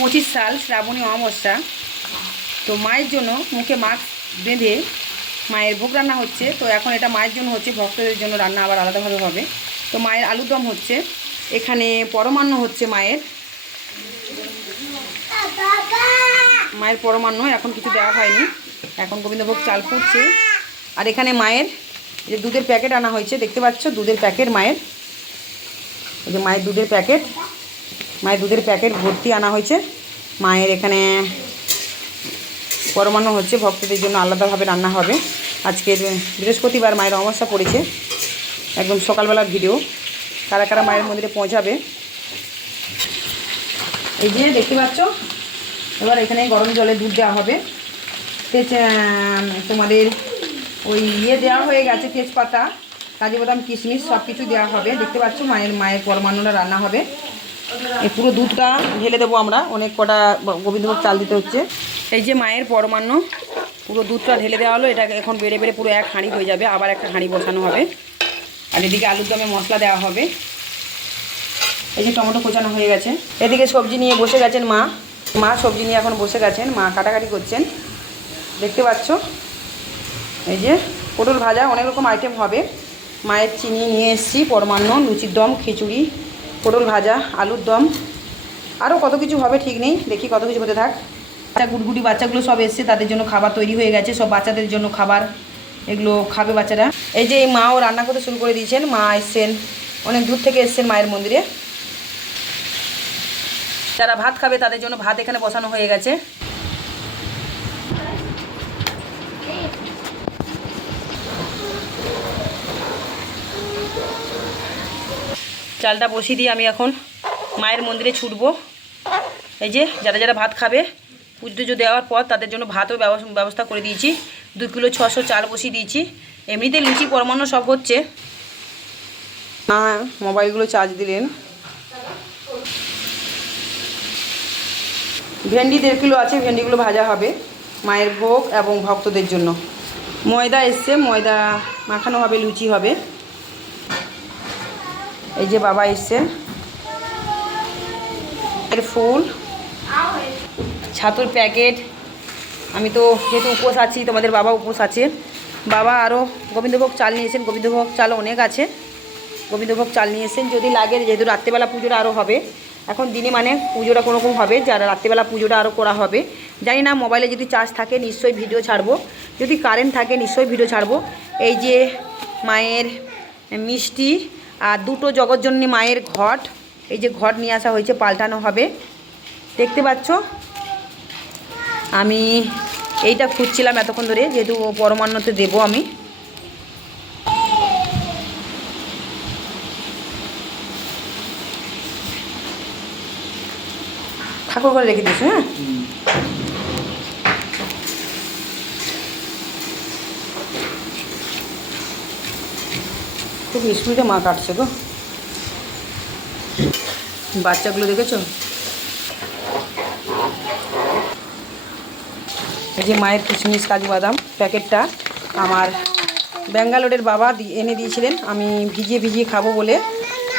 পঁচিশ সাল শ্রাবণী অমাবস্যা। তো মায়ের জন্য মুখে মাস্ক বেঁধে মায়ের ভোগ রান্না হচ্ছে। তো এখন এটা মায়ের জন্য হচ্ছে, ভক্তদের জন্য রান্না আবার আলাদাভাবে হবে। তো মায়ের আলুর দম হচ্ছে। এখানে পরমান্ন হচ্ছে মায়ের। মায়ের পরমান্ন, এখন কিছু দেওয়া হয়নি। এখন গোবিন্দভোগ চাল ফুটছে। আর এখানে মায়ের যে দুধের প্যাকেট আনা হয়েছে, দেখতে পাচ্ছ? দুধের প্যাকেট মায়ের। এই যে মায়ের দুধের প্যাকেট। মায়ের দুধের প্যাকেট ভর্তি আনা হয়েছে। মায়ের এখানে পরমাণু হচ্ছে, ভক্তদের জন্য আলাদাভাবে রান্না হবে। আজকের বৃহস্পতিবার মায়ের অমাবস্যা পড়েছে, একদম সকালবেলার ভিডিও। কারা কারা মায়ের মন্দিরে পৌঁছাবে? এই যে দেখতে পাচ্ছ, এবার এখানে গরম জলে দুধ দেওয়া হবে। তোমাদের ওই ইয়ে দেওয়া হয়ে গেছে, তেজপাতা, কাজু বাদাম, কিশমিশ সব কিছু দেওয়া হবে। দেখতে পাচ্ছ, মায়ের মায়ের পরমান্নটা রান্না হবে। এই পুরো দুধটা ঢেলে দেবো আমরা। অনেক কটা গোবিন্দভোগ চাল দিতে হচ্ছে। এই যে মায়ের পরমান্ন পুরো দুধটা ঢেলে দেওয়া হলো। এটা এখন বেড়ে বেড়ে পুরো এক হাঁড়ি হয়ে যাবে আবার একটা হাঁড়ি বসানো হবে। আর এদিকে আলুর দমে মশলা দেওয়া হবে। এই যে টমেটো কোচানো হয়ে গেছে। এদিকে সবজি নিয়ে বসে গেছেন মা। মা সবজি নিয়ে এখন বসে গেছেন। মা কাটাকাটি করছেন। দেখতে পাচ্ছ? এই যে পটল ভাজা অনেক রকম আইটেম হবে। মায়ের চিনি নিয়ে এসেছি পরমান্ন লুচির দম খিচুড়ি। পটল ভাজা, আলুর দম। আরও কত কিছু হবে ঠিক নেই, দেখি কত কিছু হতে থাক। বাচ্চা, গুটগুটি বাচ্চাগুলো সব এসছে, তাদের জন্য খাবার তৈরি হয়ে গেছে, সব বাচ্চাদের জন্য খাবার। এগুলো খাবে বাচ্চারা। এই যে এই মাও রান্না করতে শুরু করে দিয়েছেন, মা এসছেন, অনেক দূর থেকে এসছেন মায়ের মন্দিরে। যারা ভাত খাবে তাদের জন্য ভাত এখানে বসানো হয়ে গেছে। চালটা বসিয়ে দিয়ে আমি এখন মায়ের মন্দিরে ছুটবো। এই যে, যারা যারা ভাত খাবে, পুজো দেওয়ার পর তাদের জন্য ভাতও ব্যবস- ব্যবস্থা করে দিয়েছি। দু কিলো ছশো চাল বসিয়ে দিয়েছি। এমনিতে লুচি, পরমান্ন সব হচ্ছে। হ্যাঁ মোবাইলগুলো চার্জ দিলেন। ভেন্ডি দেড় কিলো আছে, ভেন্ডিগুলো ভাজা হবে। মায়ের ভোগ এবং ভক্তদের জন্য। ময়দা এসছে, ময়দা মাখানো হবে, লুচি হবে। এই যে বাবা এসছে। এর ফুল, ছাতুর প্যাকেট। আমি তো যেহেতু উপোস আছি, তোমাদের বাবা উপোস আছে। বাবা আরও গোবিন্দভোগ চাল নিয়েছেন। গোবিন্দভোগ চাল অনেক আছে। গোবিন্দভোগ চাল নিয়েছেন। যদি লাগে, যেহেতু রাত্রেবেলা পুজোটা আরও হবে, এখন দিনে মানে পুজোটা কোনো রকম হবে, যারা রাত্রেবেলা পুজোটা আরও করা হবে। জানি না, মোবাইলে যদি চার্জ থাকে, নিশ্চয়ই ভিডিও ছাড়বো। যদি কারেন্ট থাকে, নিশ্চয়ই ভিডিও ছাড়বো। এই যে মায়ের মিষ্টি আর দুটো জগৎজননী মায়ের ঘট। এই যে ঘট নিয়ে আসা হয়েছে, পাল্টানো হবে। দেখতে পাচ্ছ? আমি এইটা খুঁজছিলাম এতক্ষণ ধরে, যেহেতু পরমান্নতে দেবো আমি। ঠাকুর করে রেখে দিয়েছ হ্যাঁ? খুব স্কুলটা মা কাটছে গো। বাচ্চাগুলো দেখেছ? এই যে মায়ের কিশমিশ কাজু বাদাম প্যাকেটটা আমার ব্যাঙ্গালোরের বাবা এনে দিয়েছিলেন। আমি ভিজিয়ে ভিজিয়ে খাব বলে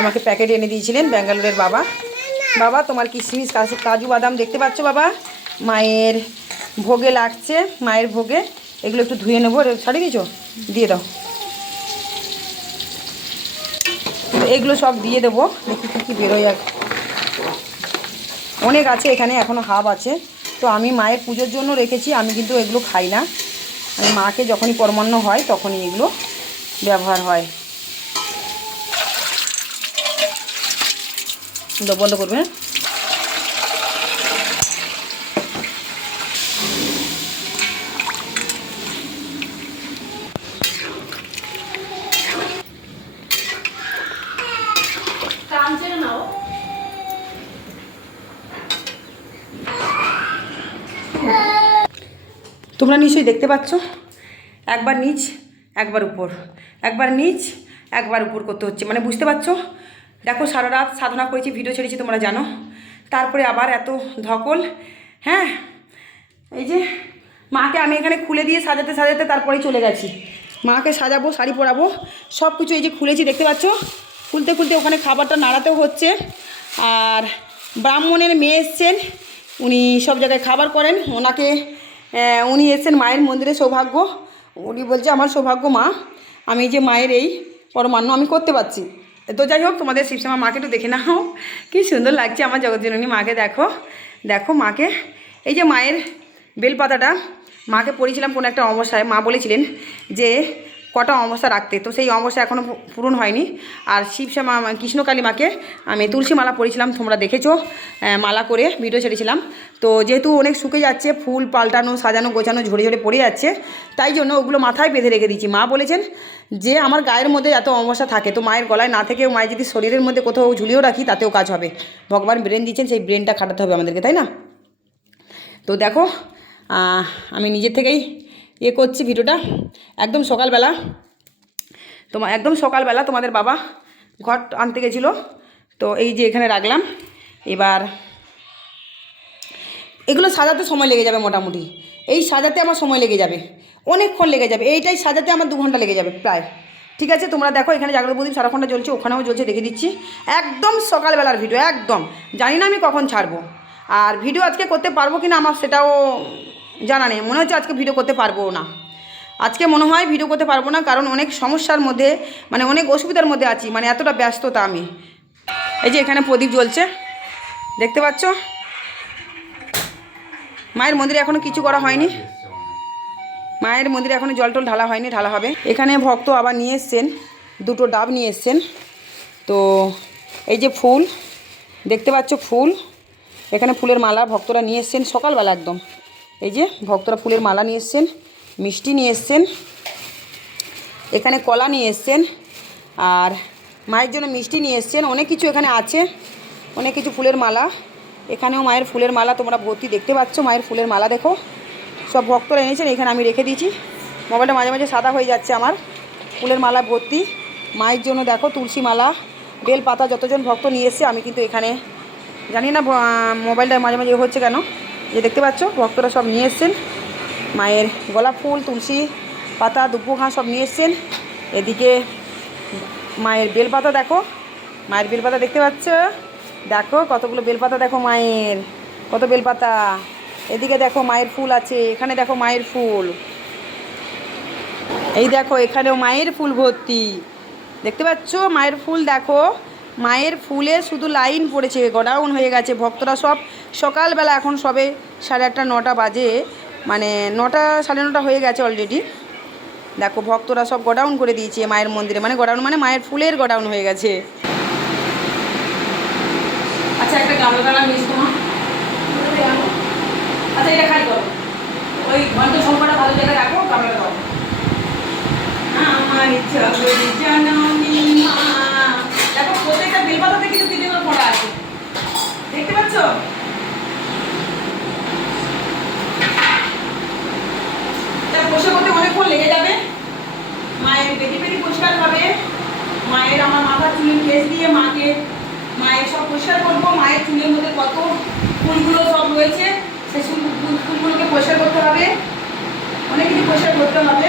আমাকে প্যাকেট এনে দিয়েছিলেন ব্যাঙ্গালোরের বাবা। বাবা, তোমার কিশমিশ কাজু বাদাম দেখতে পাচ্ছ বাবা? মায়ের ভোগে লাগছে, মায়ের ভোগে। এগুলো একটু ধুয়ে নেব ছাড়িয়ে দিয়েছ? দিয়ে দাও তো এগুলো সব দিয়ে দেবো। দেখি কী কী বেরোয় আর অনেক আছে, এখানে এখনও হাব আছে। তো আমি মায়ের পুজোর জন্য রেখেছি, আমি কিন্তু এগুলো খাই না। আমি মাকে যখনই পরমান্ন হয়, তখনই এগুলো ব্যবহার হয়। বন্ধ করবে? তোমরা নিশ্চয়ই দেখতে পাচ্ছ, একবার নিচ, একবার উপর। একবার নিচ, একবার উপর করতে হচ্ছে। মানে বুঝতে পারছ? দেখো, সারা রাত সাধনা করেছি ভিডিও ছেড়েছি, তোমরা জানো। তারপরে আবার এত ধকল হ্যাঁ? এই যে, মাকে আমি এখানে খুলে দিয়ে সাজাতে সাজাতে তারপরেই চলে গেছি। মাকে সাজাবো, শাড়ি পরাবো সব কিছু এই যে খুলেছি, দেখতে পাচ্ছ? খুলতে খুলতে ওখানে খাবারটা নাড়াতেও হচ্ছে। আর ব্রাহ্মণের মেয়ে এসছেন, উনি সব জায়গায় খাবার করেন, ওনাকে উনি এসেছেন মায়ের মন্দিরে সৌভাগ্য। উনি বলছে, আমার সৌভাগ্য মা, আমি যে মায়ের এই পরমান্ন আমি করতে পারছি। তো যাই হোক, তোমাদের শিবশ্যামা মাকে একটু দেখে নাও। কী সুন্দর লাগছে আমার জগৎজননী মাকে, দেখো। দেখো মাকে, এই যে মায়ের বেলপাতাটা, মাকে পড়েছিলাম কোনো একটা অবস্থায় মা বলেছিলেন যে কটা অমাবস্যা রাখতে। তো সেই অমাবস্যা এখনও পূরণ হয়নি। আর শিবশ্যামা কৃষ্ণকালী মাকে আমি তুলসী মালা পরেছিলাম তোমরা দেখেছ মালা করে ভিডিও ছেড়েছিলাম। তো যেহেতু অনেক শুকে যাচ্ছে, ফুল পাল্টানো, সাজানো, গোছানো, ঝরে ঝরে পড়ে যাচ্ছে, তাই জন্য ওগুলো মাথায় বেঁধে রেখে দিচ্ছি মা বলেছেন যে, আমার গায়ের মধ্যে এত অমাবস্যা থাকে, তো মায়ের গলায় না থেকেও মায়ের যদি শরীরের মধ্যে কোথাও ঝুলিয়েও রাখি, তাতেও কাজ হবে। ভগবান ব্রেন দিচ্ছেন, সেই ব্রেনটা খাটাতে হবে আমাদেরকে, তাই না? তো দেখো আমি নিজের থেকেই ইয়ে করছি ভিডিওটা। একদম সকালবেলা তোমার একদম সকালবেলা তোমাদের বাবা ঘট আনতে গেছিল। তো এই যে এখানে রাখলাম। এবার এগুলো সাজাতে সময় লেগে যাবে মোটামুটি। এই সাজাতে আমার সময় লেগে যাবে। অনেকক্ষণ লেগে যাবে। এইটাই সাজাতে আমার দু ঘণ্টা লেগে যাবে প্রায়। ঠিক আছে, তোমরা দেখো এখানে জাগ্রত প্রদীপ সারাক্ষণটা জ্বলছে, ওখানেও জ্বলছে, দেখে দিচ্ছি। একদম সকালবেলার ভিডিও, একদম। জানি না আমি কখন ছাড়বো। আর ভিডিও আজকে করতে পারব কি না আমার সেটাও জানা নেই। মনে হচ্ছে আজকে ভিডিও করতে পারব না। আজকে মনে হয় ভিডিও করতে পারব না, কারণ অনেক সমস্যার মধ্যে মানে অনেক অসুবিধার মধ্যে আছি মানে এতটা ব্যস্ততা আমি। এই যে এখানে প্রদীপ জ্বলছে। দেখতে পাচ্ছ? মায়ের মন্দিরে এখনও কিছু করা হয়নি। মায়ের মন্দিরে এখনও জল টল ঢালা হয়নি, ঢালা হবে। এখানে ভক্ত আবার নিয়ে এসছেন, দুটো ডাব নিয়ে এসছেন। তো এই যে ফুল, দেখতে পাচ্ছ ফুল? এখানে ফুলের মালা ভক্তরা নিয়ে এসছেন সকালবেলা একদম। এই যে ভক্তরা ফুলের মালা নিয়ে এসছেন, মিষ্টি নিয়ে এসছেন, এখানে কলা নিয়ে এসছেন, আর মায়ের জন্য মিষ্টি নিয়ে এসছেন, অনেক কিছু এখানে আছে, অনেক কিছু ফুলের মালা। এখানেও মায়ের ফুলের মালা তোমরা ভর্তি দেখতে পাচ্ছ, মায়ের ফুলের মালা দেখো। সব ভক্তরা এনেছেন, এখানে আমি রেখে দিয়েছি। মোবাইলটা মাঝে মাঝে সাদা হয়ে যাচ্ছে আমার। ফুলের মালা ভর্তি। মায়ের জন্য দেখো তুলসী মালা বেল পাতা যতজন ভক্ত নিয়ে এসছে, আমি কিন্তু এখানে জানি না মোবাইলটা মাঝে মাঝে হচ্ছে কেন? যে দেখতে পাচ্ছ? ভক্তরা সব নিয়ে এসছেন। মায়ের গোলাপ ফুল, তুলসী পাতা দুব্বু ঘাস সব নিয়ে এসছেন। এদিকে মায়ের বেলপাতা দেখো। মায়ের বেলপাতা দেখতে পাচ্ছ? দেখো, কতগুলো বেলপাতা দেখো মায়ের। কত বেলপাতা। এদিকে দেখো মায়ের ফুল আছে, এখানে দেখো মায়ের ফুল। এই দেখো, এখানেও মায়ের ফুল ভর্তি। দেখতে পাচ্ছ? মায়ের ফুল দেখো। মায়ের ফুলে শুধু লাইন পড়েছে গোডাউন হয়ে গেছে। ভক্তরা সব সকালবেলা এখন সবে সাড়ে আটটা, নটা বাজে। মানে নটা, সাড়ে নটা হয়ে গেছে অলরেডি দেখো, ভক্তরা সব গোডাউন করে দিয়েছে মায়ের মন্দিরে। মানে গোডাউন মানে মায়ের ফুলের গোডাউন হয়ে গেছে। আচ্ছা একটা গামলা গালা মিস তোমার আচ্ছা এটা খাই করো। ওই ঘন্ট সংখ্যাটা ভালো জায়গায় রাখো গামলাটা দাও আমার জগৎ জননী মা দেখো প্রত্যেকটা বেলপাতাতে কিন্তু তিনটে করে পড়া আছে দেখতে পাচ্ছ এটা বসে করতে অনেকক্ষণ লেগে যাবে মায়ের পেটি পেটি পরিষ্কার হবে মায়ের আমার মাথার দিয়ে মাকে, মায়ের সব পরিষ্কার করব, মায়ের চুলের মধ্যে কত ফুলগুলো সব রয়েছে ফুল- ফুলগুলোকে পরিষ্কার করতে হবে। অনেক কিছু পরিষ্কার করতে হবে।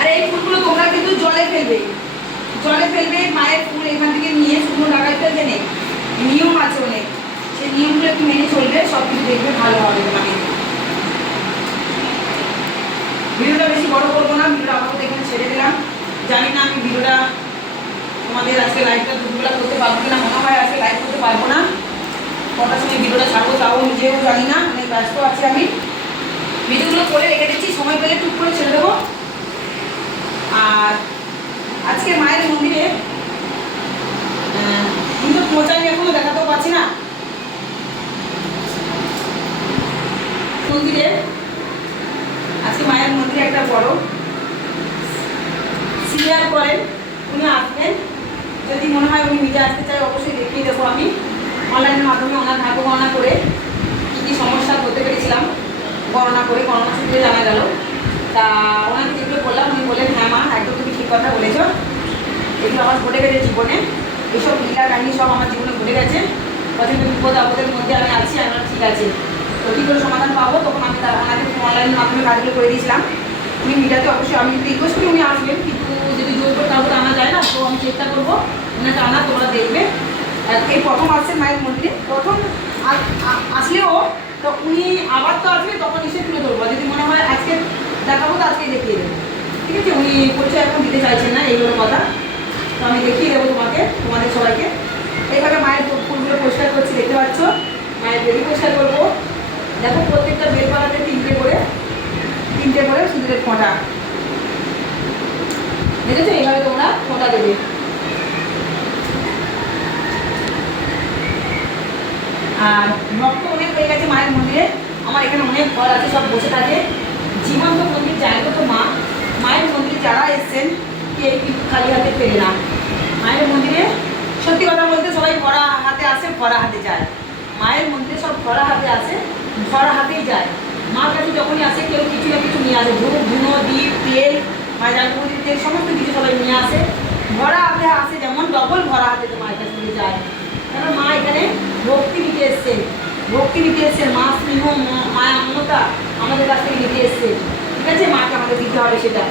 আর এই ফুলগুলো তোমরা কিন্তু জলে ফেলবে। জলে ফেলবে, মায়ের ফুল এখান থেকে নিয়ে শুকনো ঢাকায় ফেলতে নেই নিয়ম আছে অনেক। সেই নিয়মগুলো একটু মেনে চলবে, সব কিছু দেখবে ভালো হবে তোমাকে। ভিডিওটা বেশি বড় করব না, ভিডিওটা আপাতত এখানে ছেড়ে দিলাম। জানি না আমি ভিডিওটা তোমাদের আজকে লাইভটা দুপুরবেলা করতে পারব কিনা মনে হয় আজকে লাইভ করতে পারব না। কটার সময় ভিডিওটা ছাড়বো তাও নিজেও জানি না অনেক ব্যস্ত আছি আমি। ভিডিওগুলো করে রেখে দিচ্ছি সময় পেলে টুক করে ছেড়ে দেবো। আর আজকে মায়ের মন্দিরে আহ, আমি তো পৌঁছাই এখনও দেখাতেও পাচ্ছি না। মন্দিরে আজকে মায়ের মন্দিরে একটা বড় সিনিয়র করেন, উনি আসবেন। যদি মনে হয় উনি নিজে আসতে চায়, অবশ্যই দেখিয়ে দেবো আমি। অনলাইনের মাধ্যমে ওনার ভাগ্য গণনা করে কী কী সমস্যা করতে পেরেছিলাম, গণনা করে গণনা সূত্রে জানা গেল। তা ওনাকে যেগুলো বললাম, উনি বললেন হ্যাঁ মা, একদম তুমি ঠিক কথা বলেছ। এগুলো আমার ঘটে গেছে জীবনে। এইসব লীলা কাহিনী সব আমার জীবনে ঘটে গেছে। প্রচণ্ড বিপদ আপদের মধ্যে আমি আছি, আমি ঠিক আছে। তো কী করে সমাধান পাবো? তখন আমি ওনাকে অনলাইনের মাধ্যমে কাজগুলো করে দিয়েছিলাম। উনি মিটাতে অবশ্যই আমি রিকোয়েস্ট করি, উনি আসবেন, কিন্তু যদি জোর করে কাউকে আনা যায় না, তো আমি চেষ্টা করব ওনাকে আনা, তোমরা দেখবে। এই প্রথম আসছেন মায়ের মন্দিরে, প্রথম আসলেও তো উনি আবার তো আসবে, তখন এসে তুলে ধরবো। যদি মনে হয় আজকে দেখাবো, তো আজকে দেখিয়ে দেবো। ঠিক আছে? উনি পরিচয় এখন দিতে চাইছেন না এইগুলো কথা। তো আমি দেখিয়ে দেবো তোমাকে, তোমাদের সবাইকে। এইভাবে মায়ের ফুল- ফুলগুলো পরিষ্কার করছি, দেখতে পাচ্ছ? মায়ের বেদি পরিষ্কার করব। দেখো, প্রত্যেকটা বেলপাড়াতে তিনটে করে সিঁদুরের ফোঁটা। দেখেছ এইভাবে তোমরা ফোঁটা দেবে। আর ভক্ত অনেক হয়ে গেছে মায়ের মন্দিরে। আমার এখানে অনেক ঘর আছে, সব বসে থাকে। জীবন্ত মন্দির জায়গা তো মা, মায়ের মন্দিরে যারা এসছেন কে খালি হাতে ফেরে না। মায়ের মন্দিরে সত্যি কথা বলতে সবাই ভরা হাতে আসে, ভরা হাতে যায়। মায়ের মন্দিরে সব ভরা হাতে আসে, ভরা হাতেই যায়। মার কাছে যখনই আসে, কেউ কিছু না কিছু নিয়ে আসে। ধূপ ধুনো দ্বীপ তেল মায়ের তেল, সমস্ত কিছু সবাই নিয়ে আসে। ভরা হাতে আসে, যেমন ডবল ভরা হাতে তো মায়ের কাছে যায়। কেন মা এখানে ভক্তি নিতে এসছেন ভক্তি নিতে এসছেন মা স্নেহ মায়া মমতা আমাদের কাছ থেকে নিতে এসছে। ঠিক আছে? মাকে আমাদের দিতে হবে সেটা।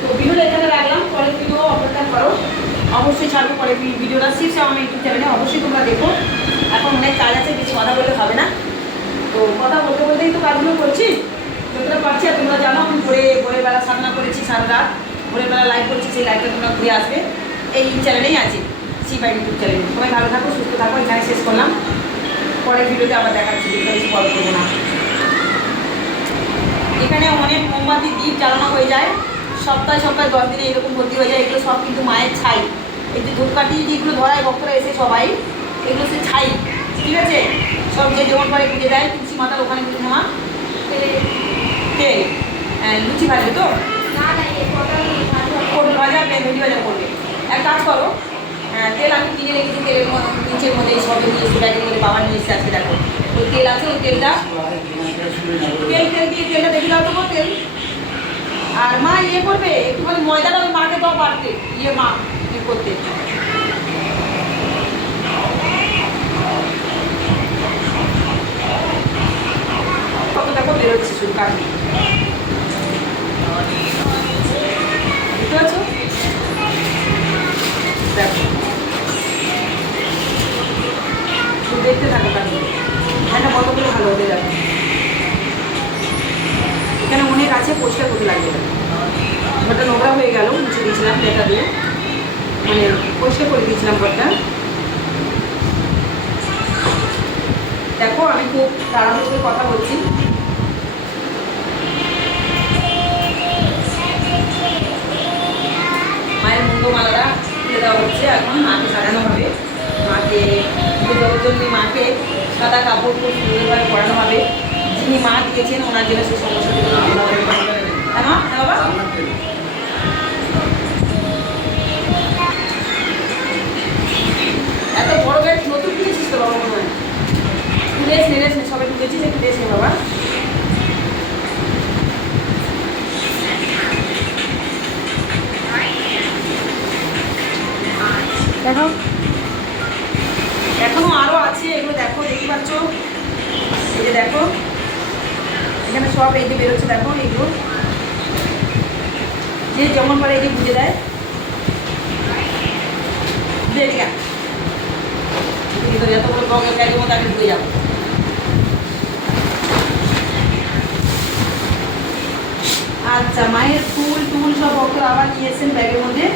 তো ভিডিওটা এখানে রাখলাম। পরের ভিডিও অপেক্ষা করো। অবশ্যই ছাড়বো পরে ভিডিওটা শিবসা আমার ইউটিউব চ্যানেলে অবশ্যই তোমরা দেখো। এখন অনেক কাজ আছে বেশি কথা বললে হবে না। তো কথা বলতে বলতেই তো কাজগুলো করছি। যতটা পারছি আর তোমরা জানো, আমি ভোরে, ভোরের বেলা সাধনা করেছি সারা রাত। ভোরের বেলা লাইভ করছি, সেই লাইভটা তোমরা ঘুরে আসবে। এই চ্যানেলেই আছে সিপাই ইউটিউব চ্যানেলে সবাই ভালো থাকো, সুস্থ থাকো এখানে শেষ করলাম। পরের ভিডিওতে আবার দেখাচ্ছি বেশি বড় করব না। এখানে অনেক মোমবাতি দ্বীপ জ্বালানো হয়ে যায়। সপ্তাহে সপ্তাহে দশ দিনে এরকম ভর্তি হয়ে যায়, এগুলো সব কিন্তু মায়ের ছাই। এই যে ধূপকাঠি যেগুলো ধরায় ভক্তরা, এসে সবাই এগুলো সে ছাই ঠিক আছে? সব যে যেমন করে পুজো দেয় তুলসী মাতার ওখানে পুজো তেল হ্যাঁ, লুচি ভাজবে তো? পটল ভাজা। ভেন্ডি ভাজা করবে। এক কাজ করো তেল আমি কিনে রেখেছি তেলের ম- নিচের মধ্যে সবে নিয়ে এসে ব্যাগের মধ্যে বাবা নিয়ে এসে আজকে দেখো। ওই তেল আছে ওই তেলটা? তেল তেল দিয়ে তেলটা দেখে দাও তো তেল। আর মা ইয়ে করবে একটুখানি ময়দাটা ওই মাকে দাও বাড়তে ইয়ে মা ইয়ে করতে। কত দেখো বেরোচ্ছে শুধু কাটি বুঝতে পারছ দেখো। দেখতে থাকো কাটি একটা কতগুলো ভালো হতে যাবে। এখানে অনেক আছে পরিষ্কার করতে লাগবে ঘরটা নোংরা হয়ে গেল মুছে দিয়েছিলাম লেখা দিয়ে। মানে পরিষ্কার করে দিয়েছিলাম ঘরটা। দেখো আমি খুব তাড়াহুড়ো কথা বলছি। মুন্ডমালাটা তুলে দেওয়া হচ্ছে, এখন মাকে সাজানো হবে। মাকে জন্য মাকে সাদা কাপড় খুব সুন্দরভাবে পরানো হবে। যিনি মা দিয়েছেন, ওনার জন্য সে সমস্যা হ্যাঁ মা? হ্যাঁ বাবা? এত বড় ব্যাগ নতুন কিনেছিস তো বাবা মনে হয়? নে সবাই ঢুকেছিস একটু রেস বাবা। দেখো এখনও আরও আছে, এগুলো দেখো দেখতে পাচ্ছ? এই যে দেখো, এখানে সব এই যে বেরোচ্ছে, দেখো এগুলো। যে যেমন করে এই যে বুঝে দেয়। দেখ এত বড় বগের ব্যাগের মধ্যে আমি ঢুকে যাব। আচ্ছা মায়ের ফুল, টুল সব ভক্তরা আবার নিয়ে এসেছেন ব্যাগের মধ্যে।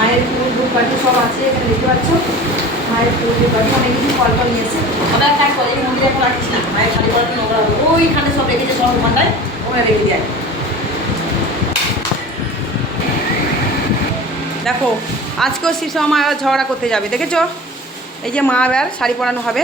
মায়ের ফুল ধূপকাঠি সব আছে, এখানে দেখতে পাচ্ছ। মায়ের ফুল ধূপকাঠি অনেক কিছু ফল ফল নিয়েছে আমরা ওরা এক কাজ করে মন্দিরে এখন রাখিস না। মায়ের খালি করার নোংরা হবে ওইখানে সব রেখেছে, সব ঘন্টায় ওখানে রেখে দেয়। দেখো, আজকেও শিশু আমার ঝগড়া করতে যাবে, দেখেছ? এই যে মা এবার শাড়ি পরানো হবে।